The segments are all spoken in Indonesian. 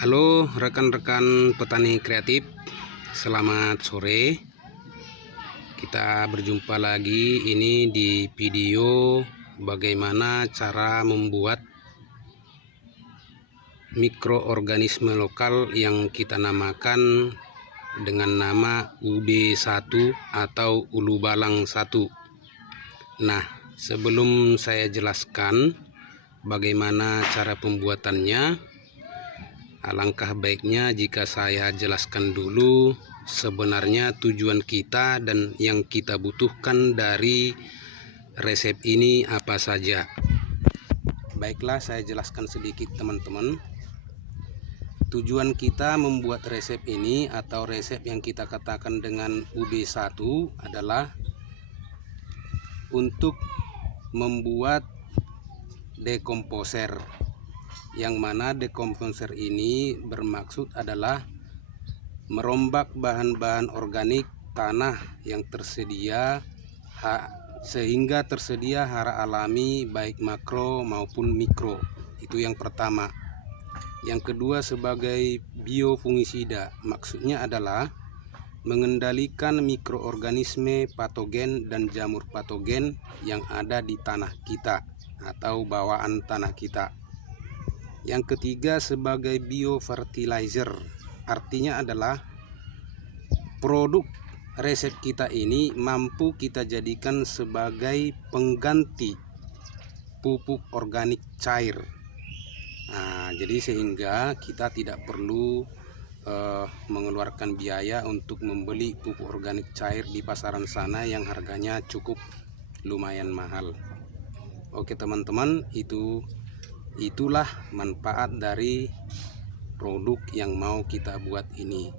Halo rekan-rekan petani kreatif, selamat sore. Kita berjumpa lagi ini di video bagaimana cara membuat mikroorganisme lokal yang kita namakan dengan nama UB1 atau ulu balang 1. Nah, sebelum saya jelaskan bagaimana cara pembuatannya, alangkah baiknya jika saya jelaskan dulu sebenarnya tujuan kita dan yang kita butuhkan dari resep ini apa saja. Baiklah, saya jelaskan sedikit teman-teman. Tujuan kita membuat resep ini atau resep yang kita katakan dengan UB1 adalah untuk membuat dekomposer, yang mana dekomposer ini bermaksud adalah merombak bahan-bahan organik tanah yang tersedia sehingga tersedia hara alami baik makro maupun mikro. Itu yang pertama. Yang kedua, sebagai biofungisida, maksudnya adalah mengendalikan mikroorganisme patogen dan jamur patogen yang ada di tanah kita atau bawaan tanah kita. Yang ketiga, sebagai biofertilizer, artinya adalah produk resep kita ini mampu kita jadikan sebagai pengganti pupuk organik cair. Nah, jadi sehingga kita tidak perlu mengeluarkan biaya untuk membeli pupuk organik cair di pasaran sana yang harganya cukup lumayan mahal. Oke teman-teman, itulah manfaat dari produk yang mau kita buat ini.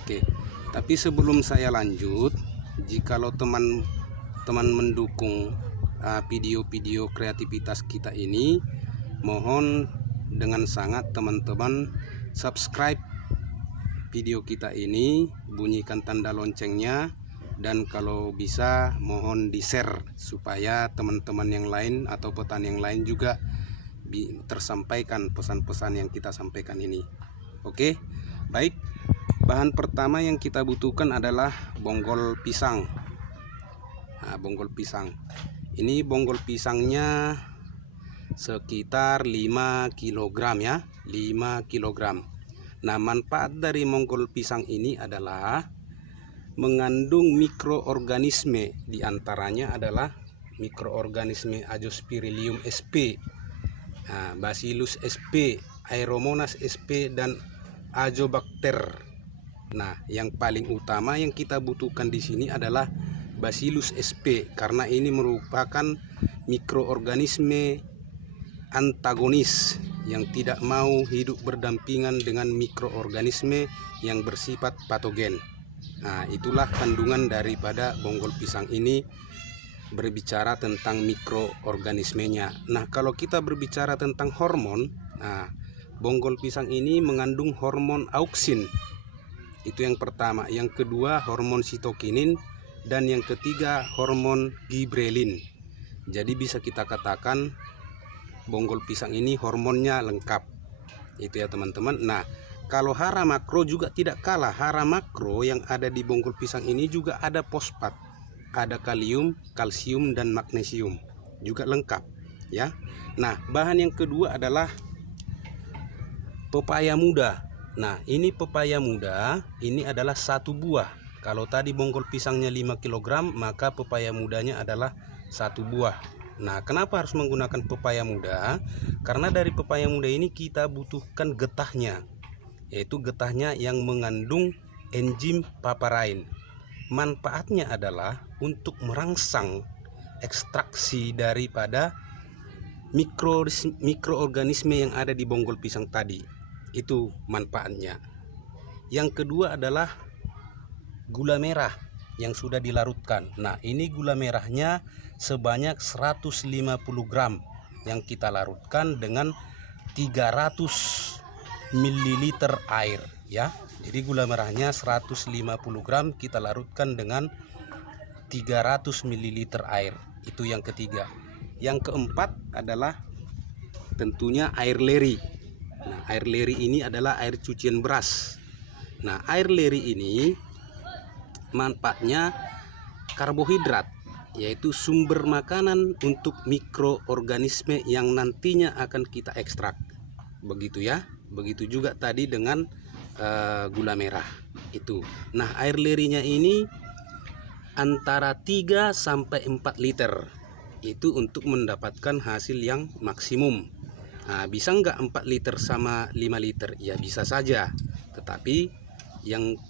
Oke, tapi sebelum saya lanjut, jikalau teman-teman mendukung video-video kreativitas kita ini, mohon dengan sangat teman-teman subscribe video kita ini, bunyikan tanda loncengnya, dan kalau bisa mohon di-share supaya teman-teman yang lain atau petani yang lain juga tersampaikan pesan-pesan yang kita sampaikan ini. Oke, baik. Bahan pertama yang kita butuhkan adalah bonggol pisang. Nah, bonggol pisang. Ini bonggol pisangnya sekitar 5 kg ya, 5 kg. Nah, manfaat dari bonggol pisang ini adalah mengandung mikroorganisme, diantaranya adalah mikroorganisme Azospirillum sp, Bacillus sp, Aeromonas sp, dan Azobacter. Nah, yang paling utama yang kita butuhkan di sini adalah Bacillus sp, karena ini merupakan mikroorganisme antagonis yang tidak mau hidup berdampingan dengan mikroorganisme yang bersifat patogen. Nah, itulah kandungan daripada bonggol pisang ini berbicara tentang mikroorganismenya. Nah, kalau kita berbicara tentang hormon, bonggol pisang ini mengandung hormon auksin. Itu yang pertama. Yang kedua, hormon sitokinin, dan yang ketiga hormon gibrelin. Jadi bisa kita katakan bonggol pisang ini hormonnya lengkap. Itu ya teman-teman. Nah, kalau hara makro juga tidak kalah. Hara makro yang ada di bonggol pisang ini juga ada fosfat, ada kalium, kalsium, dan magnesium, juga lengkap ya. Nah, bahan yang kedua adalah pepaya muda. Nah, ini pepaya muda ini adalah 1 buah. Kalau tadi bonggol pisangnya 5 kg, maka pepaya mudanya adalah 1 buah. Nah, kenapa harus menggunakan pepaya muda? Karena dari pepaya muda ini kita butuhkan getahnya, yaitu getahnya yang mengandung enzim paparain. Manfaatnya adalah untuk merangsang ekstraksi daripada mikroorganisme yang ada di bonggol pisang tadi. Itu manfaatnya. Yang kedua adalah gula merah yang sudah dilarutkan. Nah, ini gula merahnya sebanyak 150 gram yang kita larutkan dengan 300 ml air ya. Jadi gula merahnya 150 gram kita larutkan dengan 300 ml air. Itu yang ketiga. Yang keempat adalah tentunya air leri. Nah, air leri ini adalah air cucian beras. Nah, air leri ini manfaatnya karbohidrat, yaitu sumber makanan untuk mikroorganisme yang nantinya akan kita ekstrak. Begitu ya. Begitu juga tadi dengan gula merah itu. Nah, air lerinya ini antara 3 sampai 4 liter. Itu untuk mendapatkan hasil yang maksimum. Nah, bisa nggak 4 liter sama 5 liter? Ya bisa saja. Tetapi yang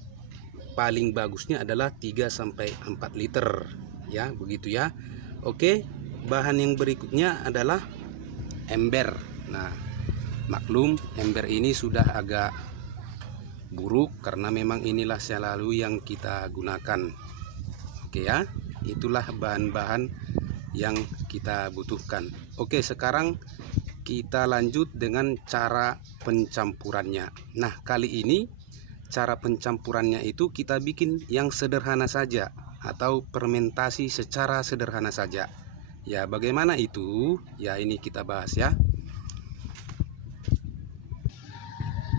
paling bagusnya adalah 3 sampai 4 liter. Ya, begitu ya. Oke, bahan yang berikutnya adalah ember. Nah, maklum ember ini sudah agak buruk karena memang inilah selalu yang kita gunakan. Oke ya, itulah bahan-bahan yang kita butuhkan. Oke, sekarang kita lanjut dengan cara pencampurannya. Nah, kali ini cara pencampurannya itu kita bikin yang sederhana saja atau fermentasi secara sederhana saja. Ya, bagaimana itu? Ya, ini kita bahas ya.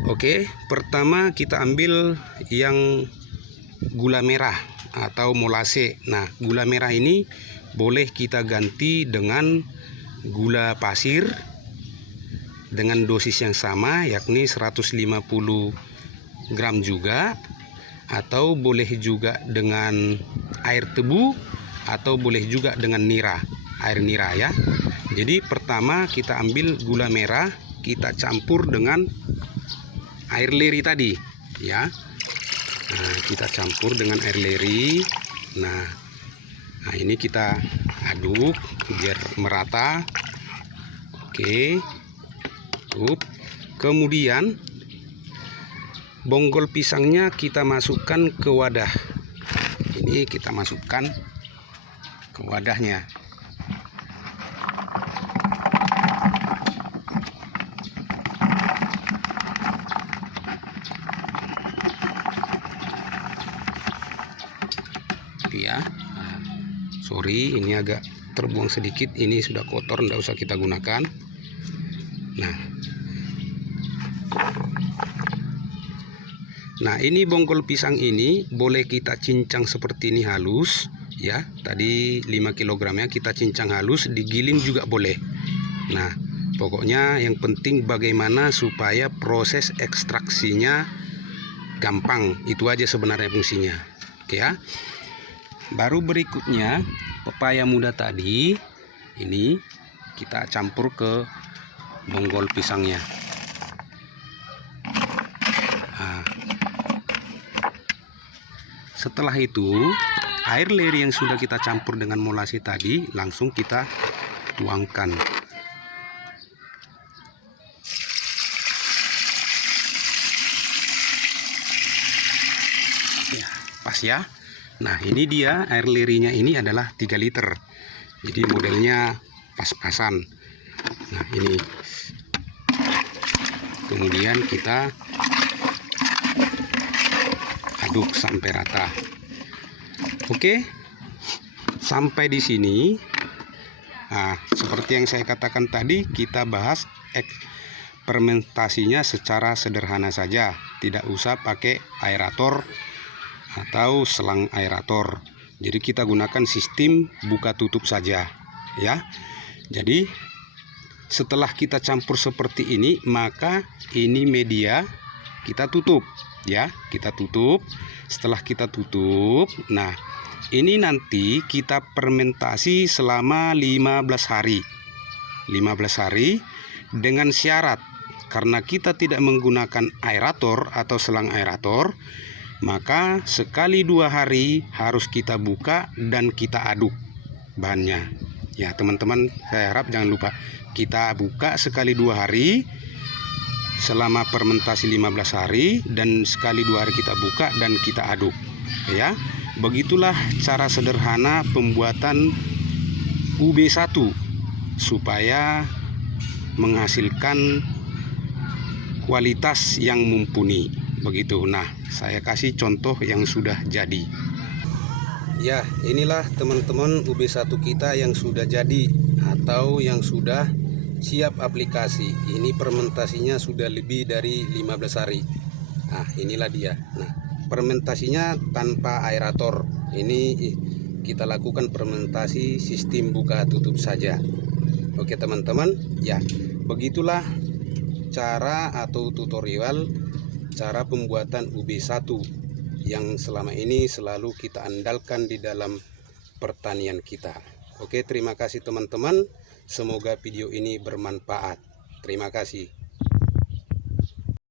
Oke, pertama kita ambil yang gula merah atau molase. Nah, gula merah ini boleh kita ganti dengan gula pasir dengan dosis yang sama, yakni 150 gram juga, atau boleh juga dengan air tebu, atau boleh juga dengan nira, air nira ya. Jadi pertama kita ambil gula merah, kita campur dengan air leri tadi ya. Nah, kita campur dengan air leri. Nah, ini kita aduk biar merata. Oke. Kemudian bonggol pisangnya kita masukkan ke wadah. Ini kita masukkan ke wadahnya. Ya, sorry ini agak terbuang sedikit, ini sudah kotor, tidak usah kita gunakan. Nah ini bonggol pisang ini boleh kita cincang seperti ini halus ya. Tadi 5 kg nya kita cincang halus, digiling juga boleh. Nah, pokoknya yang penting bagaimana supaya proses ekstraksinya gampang, itu aja sebenarnya fungsinya. Oke ya. Baru berikutnya pepaya muda tadi ini kita campur ke bonggol pisangnya. Nah, setelah itu air leri yang sudah kita campur dengan molase tadi langsung kita tuangkan. Ya, pas ya. Nah, ini dia air lerinya, ini adalah 3 liter. Jadi modelnya pas-pasan. Nah, ini. Kemudian kita aduk sampai rata. Oke. Sampai di sini. Nah, seperti yang saya katakan tadi, kita bahas fermentasinya secara sederhana saja. Tidak usah pakai aerator atau selang aerator. Jadi kita gunakan sistem buka tutup saja ya. Jadi setelah kita campur seperti ini, maka ini media kita tutup ya. Kita tutup. Setelah kita tutup, nah ini nanti kita fermentasi selama 15 hari. 15 hari dengan syarat, karena kita tidak menggunakan aerator atau selang aerator, maka sekali 2 hari harus kita buka dan kita aduk bahannya. Ya teman-teman, saya harap jangan lupa kita buka sekali 2 hari selama fermentasi 15 hari, dan sekali 2 hari kita buka dan kita aduk ya. Begitulah cara sederhana pembuatan UB1 supaya menghasilkan kualitas yang mumpuni. Begitu. Nah, saya kasih contoh yang sudah jadi. Ya, inilah teman-teman UB1 kita yang sudah jadi atau yang sudah siap aplikasi. Ini fermentasinya sudah lebih dari 15 hari. Nah, inilah dia. Nah, fermentasinya tanpa aerator. Ini kita lakukan fermentasi sistem buka tutup saja. Oke teman-teman, ya begitulah cara atau tutorial cara pembuatan UB1 yang selama ini selalu kita andalkan di dalam pertanian kita. Oke, terima kasih teman-teman. Semoga video ini bermanfaat. Terima kasih.